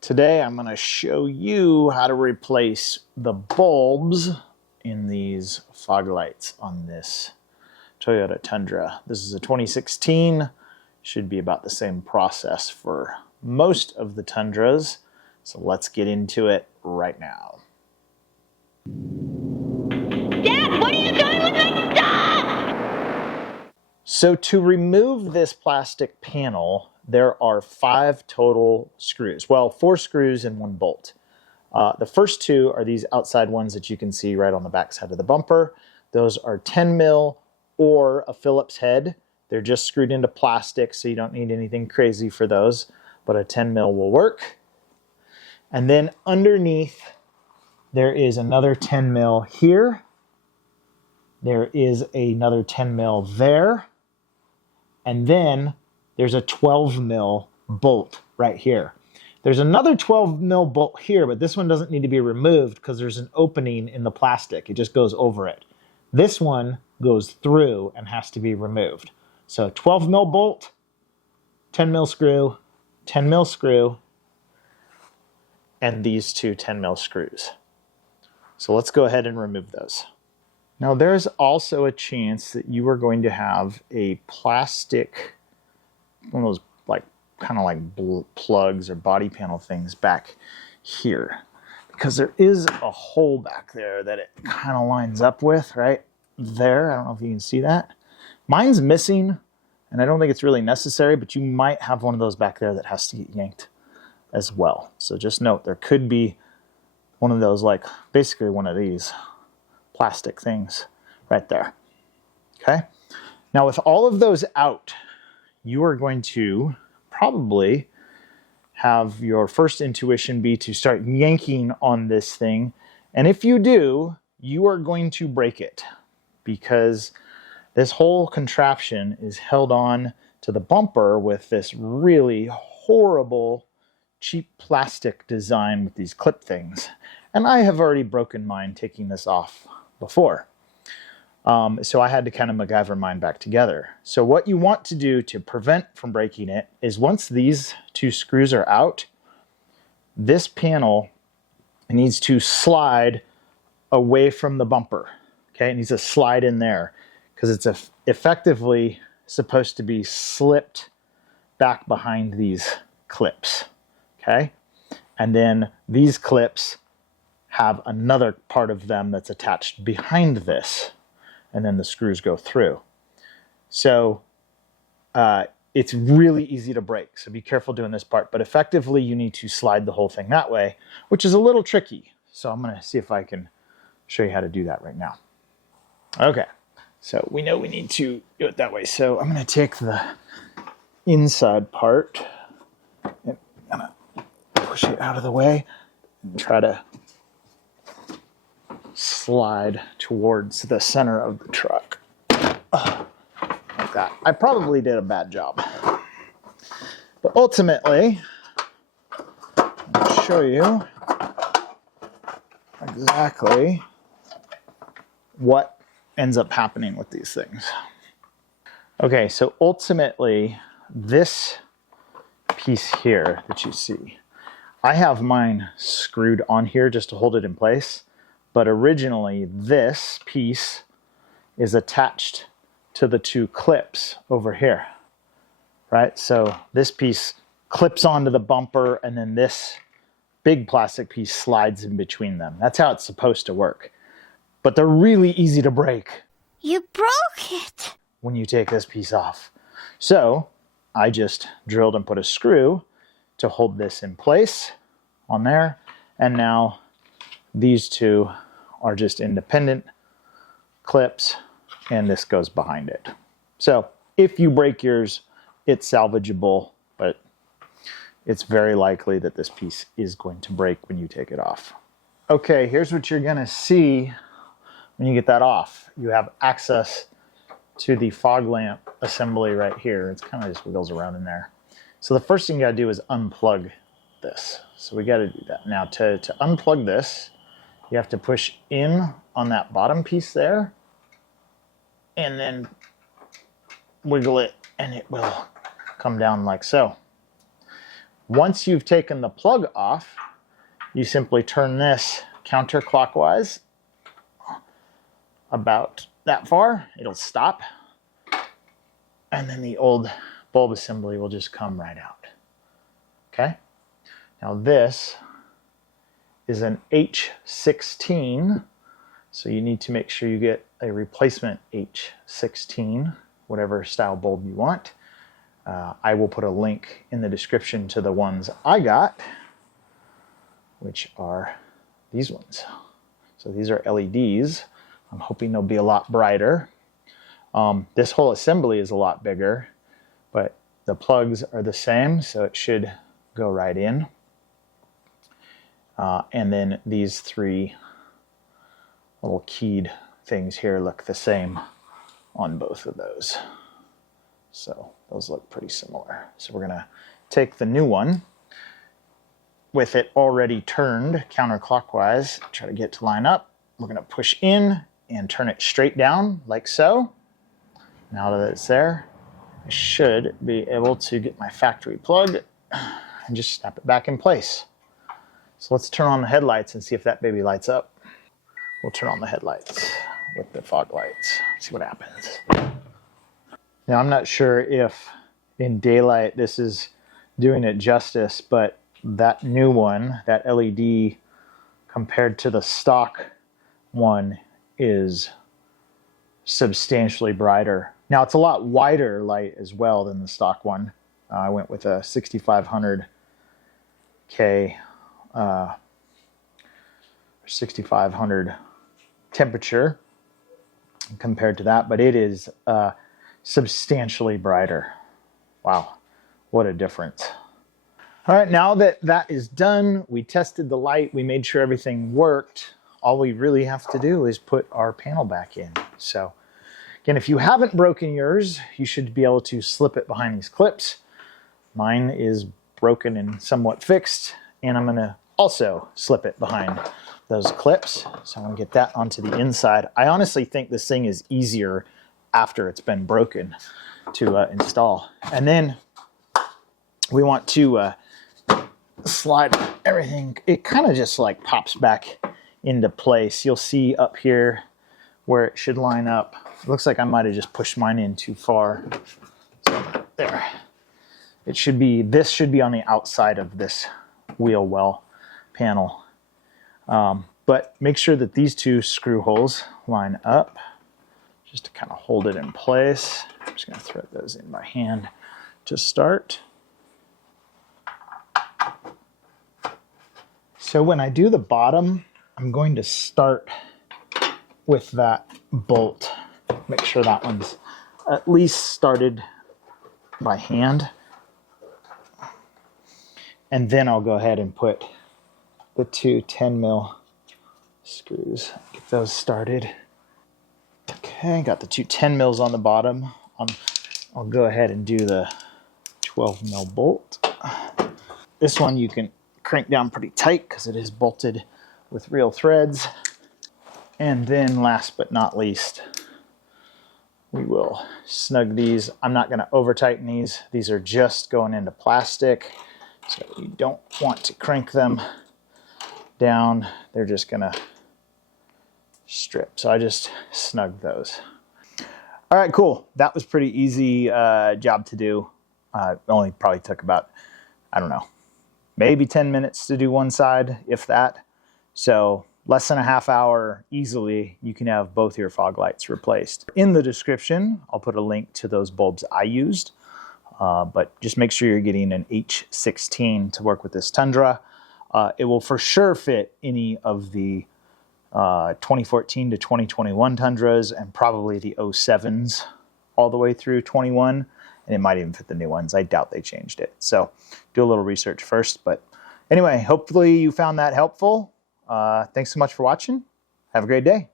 Today I'm going to show you how to replace the bulbs in these fog lights on this Toyota Tundra. This is a 2016, should be about the same process for most of the Tundras. So let's get into it right now. Dad, what are you doing with my stuff? So to remove this plastic panel, there are 5 total screws. Well, 4 screws and 1 bolt. The first 2 are these outside ones that you can see right on the back side of the bumper. Those are 10 mil or a Phillips head. They're just screwed into plastic, so you don't need anything crazy for those, but a 10 mil will work. And then underneath, there is another 10 mil here. There is another 10 mil there. And then there's a 12 mil bolt right here. There's another 12 mil bolt here, but this one doesn't need to be removed because there's an opening in the plastic. It just goes over it. This one goes through and has to be removed. So 12 mil bolt, 10 mil screw, 10 mil screw, and these 2 10 mil screws. So let's go ahead and remove those. Now there's also a chance that you are going to have a plastic, one of those kind of like plugs or body panel things back here, because there is a hole back there that it kind of lines up with right there. I don't know if you can see that. Mine's missing, and I don't think it's really necessary, but you might have one of those back there that has to get yanked as well. So just note, there could be one of those, like basically one of these plastic things right there. Okay. Now with all of those out, you are going to probably have your first intuition be to start yanking on this thing. And if you do, you are going to break it, because this whole contraption is held on to the bumper with this really horrible, cheap plastic design with these clip things. And I have already broken mine taking this off before. So I had to kind of MacGyver mine back together. So what you want to do to prevent from breaking it is, once these 2 screws are out, this panel needs to slide away from the bumper. Okay, it needs to slide in there because it's effectively supposed to be slipped back behind these clips. Okay, and then these clips have another part of them that's attached behind this, and then the screws go through. So it's really easy to break, so be careful doing this part, but effectively you need to slide the whole thing that way, which is a little tricky. So I'm gonna see if I can show you how to do that right now. Okay, so we know we need to do it that way. So I'm gonna take the inside part and I'm gonna push it out of the way and try to slide towards the center of the truck. Like that. I probably did a bad job. But ultimately, I'll show you exactly what ends up happening with these things. Okay, so ultimately, this piece here that you see, I have mine screwed on here just to hold it in place. But originally, this piece is attached to the 2 clips over here, right? So this piece clips onto the bumper, and then this big plastic piece slides in between them. That's how it's supposed to work. But they're really easy to break. You broke it. When you take this piece off. So I just drilled and put a screw to hold this in place on there, and now these 2 are just independent clips, and this goes behind it. So if you break yours, it's salvageable, but it's very likely that this piece is going to break when you take it off. Okay, here's what you're gonna see when you get that off. You have access to the fog lamp assembly right here. It's kind of just wiggles around in there. So the first thing you gotta do is unplug this. So we gotta do that. Now to unplug this, you have to push in on that bottom piece there and then wiggle it, and it will come down like so. Once you've taken the plug off, you simply turn this counterclockwise about that far. It'll stop. And then the old bulb assembly will just come right out. Okay? Now this is an H16, so you need to make sure you get a replacement H16, whatever style bulb you want. I will put a link in the description to the ones I got, which are these ones. So these are LEDs. I'm hoping they'll be a lot brighter. This whole assembly is a lot bigger, but the plugs are the same, so it should go right in. And then these three little keyed things here look the same on both of those. So those look pretty similar. So we're gonna take the new one with it already turned counterclockwise, try to get to line up. We're gonna push in and turn it straight down like so. Now that it's there, I should be able to get my factory plug and just snap it back in place. So let's turn on the headlights and see if that baby lights up. We'll turn on the headlights with the fog lights, see what happens. Now I'm not sure if in daylight this is doing it justice, but that new one, that LED compared to the stock one, is substantially brighter. Now it's a lot wider light as well than the stock one. I went with a 6500K 6500 temperature compared to that, but it is substantially brighter. Wow, what a difference. All right, now that that is done, we tested the light, we made sure everything worked. All we really have to do is put our panel back in. So again, if you haven't broken yours, you should be able to slip it behind these clips. Mine is broken and somewhat fixed, and I'm gonna also slip it behind those clips. So I'm gonna get that onto the inside. I honestly think this thing is easier after it's been broken to install. And then we want to slide everything. It kind of just like pops back into place. You'll see up here where it should line up. It looks like I might have just pushed mine in too far. So there. It should be, this should be on the outside of this wheel well panel. But make sure that these two screw holes line up just to kind of hold it in place. I'm just going to thread those in by hand to start. So when I do the bottom, I'm going to start with that bolt. Make sure that one's at least started by hand. And then I'll go ahead and put the two 10 mil screws. Get those started. Okay, got the two 10 mils on the bottom. I'll go ahead and do the 12 mil bolt. This one you can crank down pretty tight because it is bolted with real threads. And then last but not least, we will snug these. I'm not going to over tighten these. These are just going into plastic, so you don't want to crank them down. They're just going to strip. So I just snug those. All right, cool. That was pretty easy job to do. Only probably took about, I don't know, maybe 10 minutes to do one side, if that. So less than a half hour, easily, you can have both your fog lights replaced. In the description, I'll put a link to those bulbs I used, but just make sure you're getting an H16 to work with this Tundra. It will for sure fit any of the 2014 to 2021 Tundras and probably the 07s all the way through 21, and it might even fit the new ones. I doubt they changed it. So do a little research first. But anyway, hopefully you found that helpful. Thanks so much for watching. Have a great day.